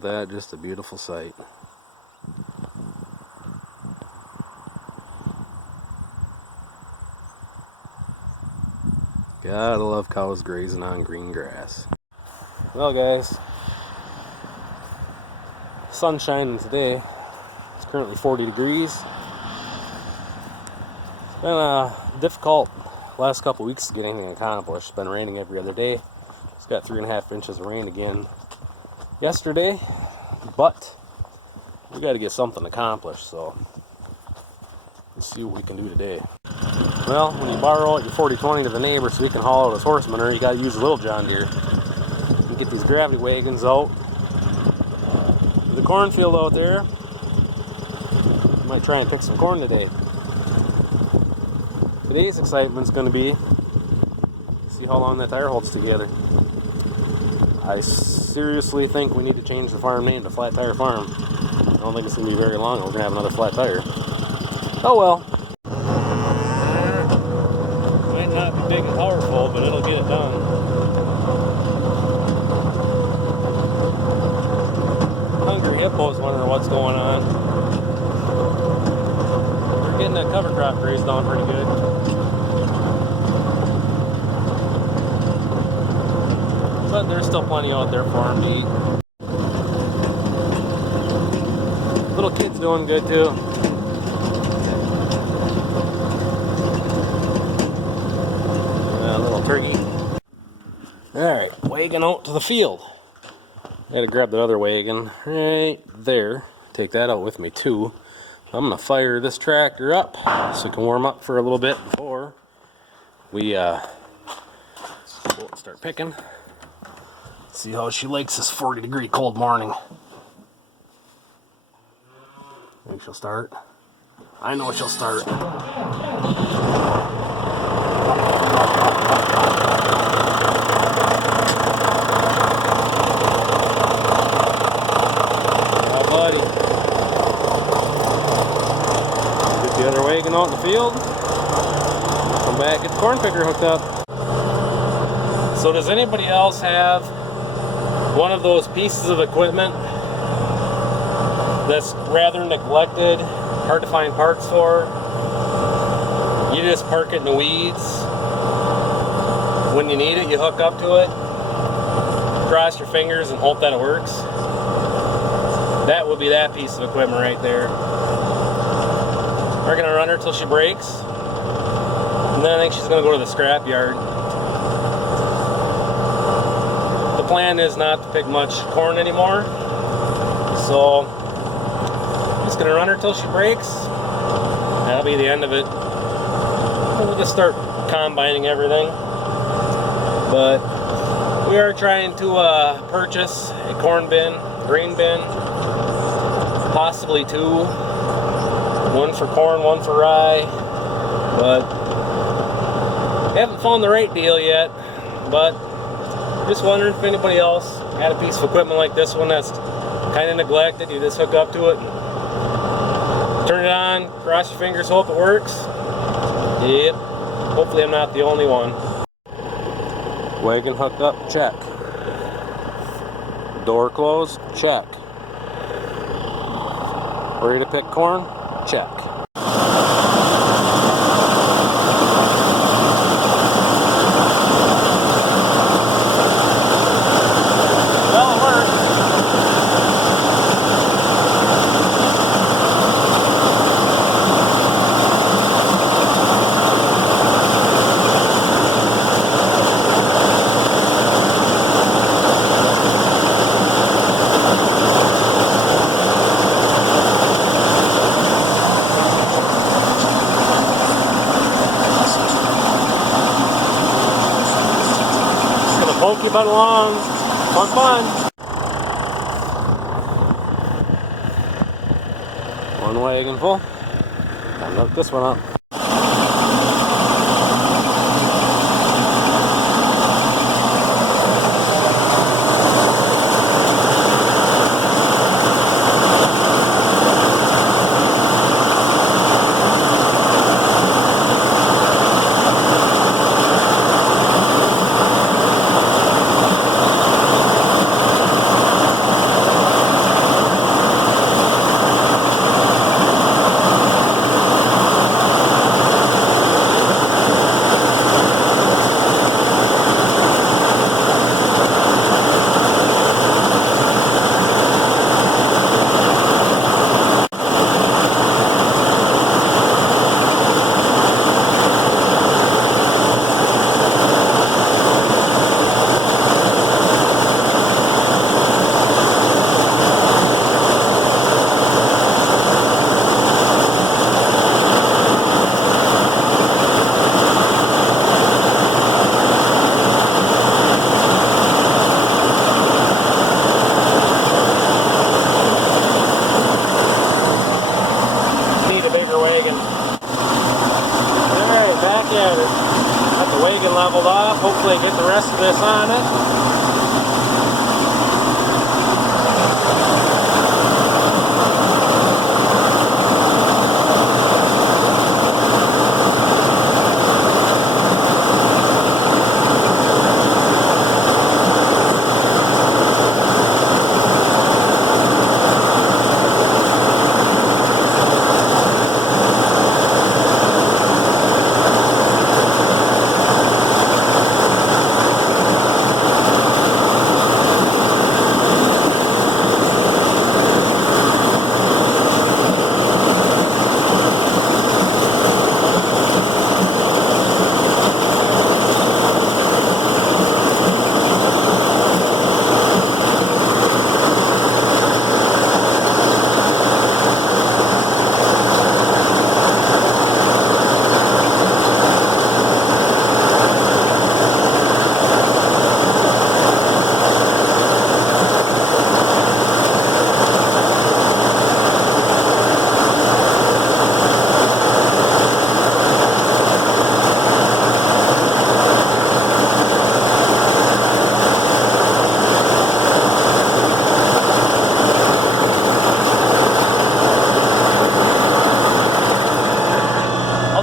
Isn't that just a beautiful sight? Gotta love cows grazing on green grass. Well guys, sun's shining today. It's currently 40 degrees. It's been a difficult last couple weeks to get anything accomplished. It's been raining every other day. It's got 3.5 inches of rain again yesterday, but we got to get something accomplished, so let's see what we can do today. Well, when you borrow out your 4020 to the neighbor so he can haul out his horse manure, you got to use a little John Deere. You get these gravity wagons out. The cornfield out there. You might try and pick some corn today. Today's excitement's going to be see how long that tire holds together. I seriously think we need to change the farm name to Flat Tire Farm. I don't think it's going to be very long. We're going to have another flat tire. Oh well. Might not be big and powerful, but it'll get it done. Hungry Hippo's wondering what's going on. We're getting that cover crop grazed on pretty good. But there's still plenty out there for him to eat. Little kid's doing good too. A little turkey. Alright, wagon out to the field. Gotta grab the other wagon right there. Take that out with me too. I'm gonna fire this tractor up so it can warm up for a little bit before we start picking. See how she likes this 40-degree cold morning. Think she'll start? I know she'll start. Yeah, buddy. Get the other wagon out in the field. Come back, get the corn picker hooked up. So does anybody else have one of those pieces of equipment that's rather neglected, hard to find parts for? You just park it in the weeds. When you need it, you hook up to it, cross your fingers and hope that it works. That would be that piece of equipment right there. We're gonna run her till she breaks, and then I think she's gonna go to the scrap yard. The plan is not to pick much corn anymore, so I'm just gonna run her till she breaks. That'll be the end of it. We'll just start combining everything. But we are trying to purchase a corn bin, grain bin, possibly two. One for corn, one for rye. But haven't found the right deal yet. But just wondering if anybody else had a piece of equipment like this one that's kind of neglected. You just hook up to it, turn it on, cross your fingers, hope it works. Yep. Hopefully I'm not the only one. Wagon hooked up, check. Door closed, check. Ready to pick corn? Check. Well, it worked. Poke your butt along. Fun, fun. One wagon full. Time to hook this one up. the wagon leveled off. Hopefully I get the rest of this on it.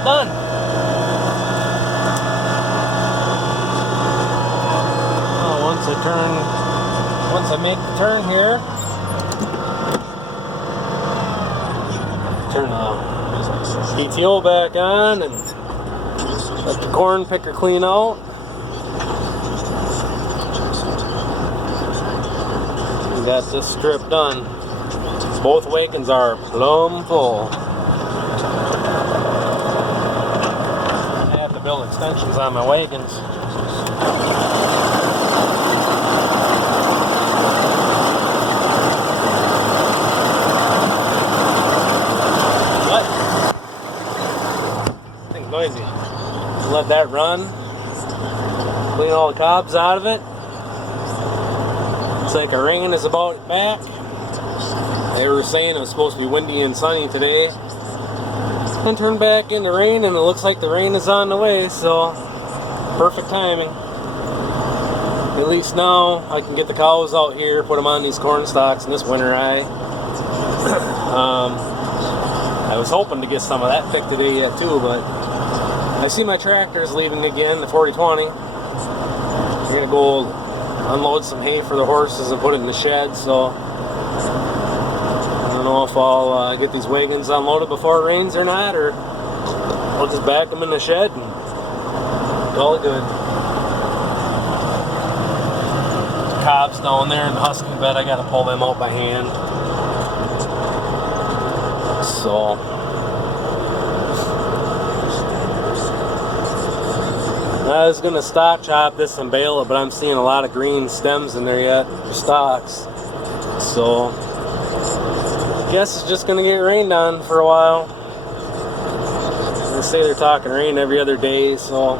Done. Oh, once I make the turn here, turn the PTO back on and let the corn picker clean out. We got this strip done. Both wagons are plumb full. Build extensions on my wagons. What? Thing's noisy. Let that run. Clean all the cobs out of it. Looks like our rain is about back. They were saying it was supposed to be windy and sunny today. And turn back into rain, and it looks like the rain is on the way, so perfect timing. At least now I can get the cows out here, put them on these corn stalks in this winter eye. I was hoping to get some of that picked today yet too, but I see my tractor's leaving again, the 4020. I'm gonna go unload some hay for the horses and put it in the shed, so I don't know if I'll get these wagons unloaded before it rains or not, or I'll just back them in the shed and call it good. Cobs down there in the husking bed, I gotta pull them out by hand. So I was gonna stock chop this and bale it, but I'm seeing a lot of green stems in there yet for stalks. So I guess it's just gonna get rained on for a while. They say they're talking rain every other day, so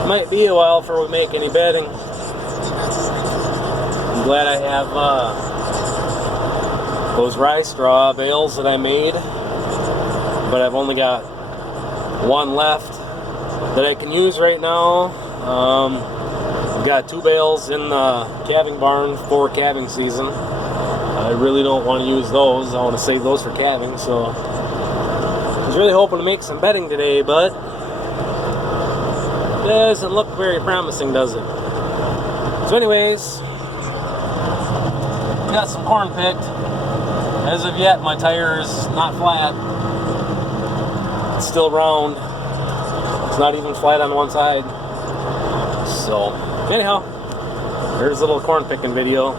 it might be a while before we make any bedding. I'm glad I have those rye straw bales that I made, but I've only got one left that I can use right now. I've got 2 bales in the calving barn for calving season. I really don't want to use those. I want to save those for calving, so I was really hoping to make some bedding today, but it doesn't look very promising, does it? So anyways, got some corn picked. As of yet, my tire is not flat. It's still round. It's not even flat on one side. So anyhow, there's a little corn picking video.